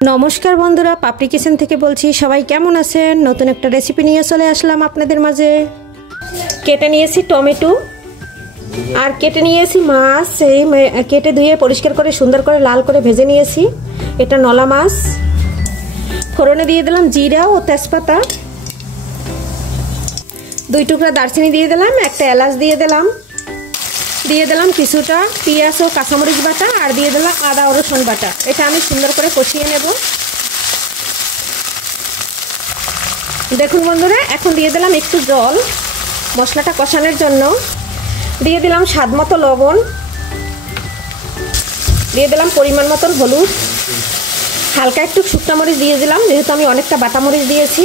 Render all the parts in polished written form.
নমস্কার বন্ধুরা, পাপড়ি কিচেন থেকে বলছি। সবাই কেমন আছেন? নতুন একটা রেসিপি নিয়ে চলে আসলাম আপনাদের মাঝে। কেটে নিয়েছি টমেটো আর কেটে নিয়েছি মাছ। এই কেটে ধুয়ে পরিষ্কার করে সুন্দর করে লাল করে ভেজে নিয়েছি। এটা নলা মাছ। ফোড়নে দিয়ে দিলাম জিরা ও তেজপাতা, 2 টুকরা দারচিনি দিয়ে দিলাম, একটা এলাচ দিয়ে দিলাম, কিছুটা পেঁয়াজ ও কাঁচামরিচ বাটা, আর দিয়ে দিলাম আদা ও রসুন বাটা। এটা আমি সুন্দর করে কষিয়ে নেব। দেখুন বন্ধুরা, এখন দিয়ে দিলাম একটু জল মশলাটা কষানোর জন্য। দিয়ে দিলাম স্বাদ মতো লবণ, দিয়ে দিলাম পরিমাণ মতন হলুদ, হালকা একটু শুকনো মরিচ দিয়ে দিলাম, যেহেতু আমি অনেকটা বাটা মরিচ দিয়েছি।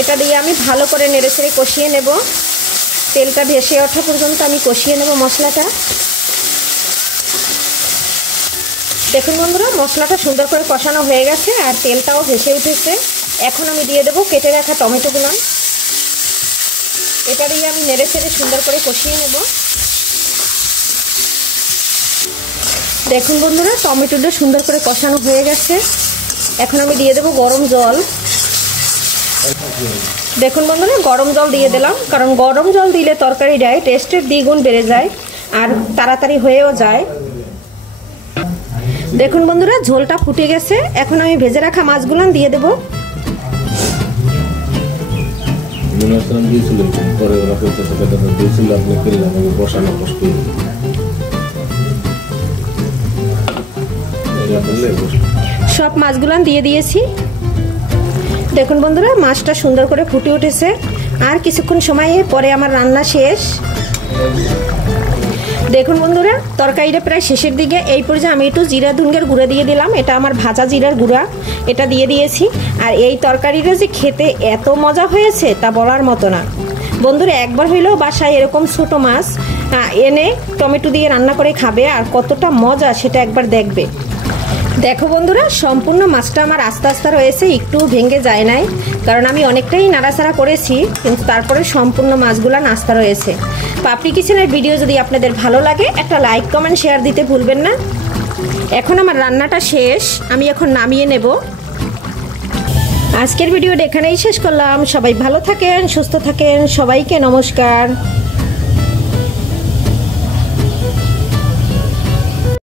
এটা দিয়ে আমি ভালো করে নেড়েচেড়ে কষিয়ে নেব। তেলটা ভেসে ওঠা পর্যন্ত আমি কষিয়ে নেব মশলাটা। দেখুন বন্ধুরা, মশলাটা সুন্দর করে কষানো হয়ে গেছে আর তেলটাও ভেসে উঠেছে। এখন আমি দিয়ে দেবো কেটে রাখা টমেটোগুলো। এটা দিয়ে আমি নেড়েচেড়ে সুন্দর করে কষিয়ে নেব। দেখুন বন্ধুরা, টমেটোটা সুন্দর করে কষানো হয়ে গেছে। এখন আমি দিয়ে দেবো গরম জল। দেখুন বন্ধুরা, গরম জল দিয়ে দিলাম, কারণ গরম জল দিলে তরকারিটায় টেস্টের দ্বিগুণ বেড়ে যায় আর তাড়াতাড়ি হয়েও যায়। দেখুন বন্ধুরা, ঝোলটা ফুটে গেছে। এখন আমি ভেজে রাখা মাছগুলো দিয়ে দেবো। সব মাছগুলো দিয়ে দিয়েছি। দেখুন বন্ধুরা, মাছটা সুন্দর করে ফুটে উঠেছে। আর কিছুক্ষণ সময় পরে আমার রান্না শেষ। দেখুন বন্ধুরা, তরকারিটা প্রায় শেষের দিকে। এই পর্যায়ে আমি একটু জিরা ধুনগের গুঁড়া দিয়ে দিলাম। এটা আমার ভাজা জিরার গুঁড়া, এটা দিয়ে দিয়েছি। আর এই তরকারিটা যে খেতে এত মজা হয়েছে তা বলার মতো না। বন্ধুরা, একবার হইলেও বাসায় এরকম ছোট মাছ এনে টমেটো দিয়ে রান্না করে খাবে, আর কতটা মজা সেটা একবার দেখবে। দেখো বন্ধুরা, সম্পূর্ণ মাছটা আমার আস্তে আস্তে রয়েছে, একটু ভেঙে যায় নাই, কারণ আমি অনেকটাই নাড়াচাড়া করেছি, কিন্তু তারপরে সম্পূর্ণ মাছগুলো নাস্তা রয়েছে। পাপড়ি কিচেনের ভিডিও যদি আপনাদের ভালো লাগে, একটা লাইক কমেন্ট শেয়ার দিতে ভুলবেন না। এখন আমার রান্নাটা শেষ, আমি এখন নামিয়ে নেব। আজকের ভিডিওটা এখানেই শেষ করলাম। সবাই ভালো থাকেন, সুস্থ থাকেন। সবাইকে নমস্কার।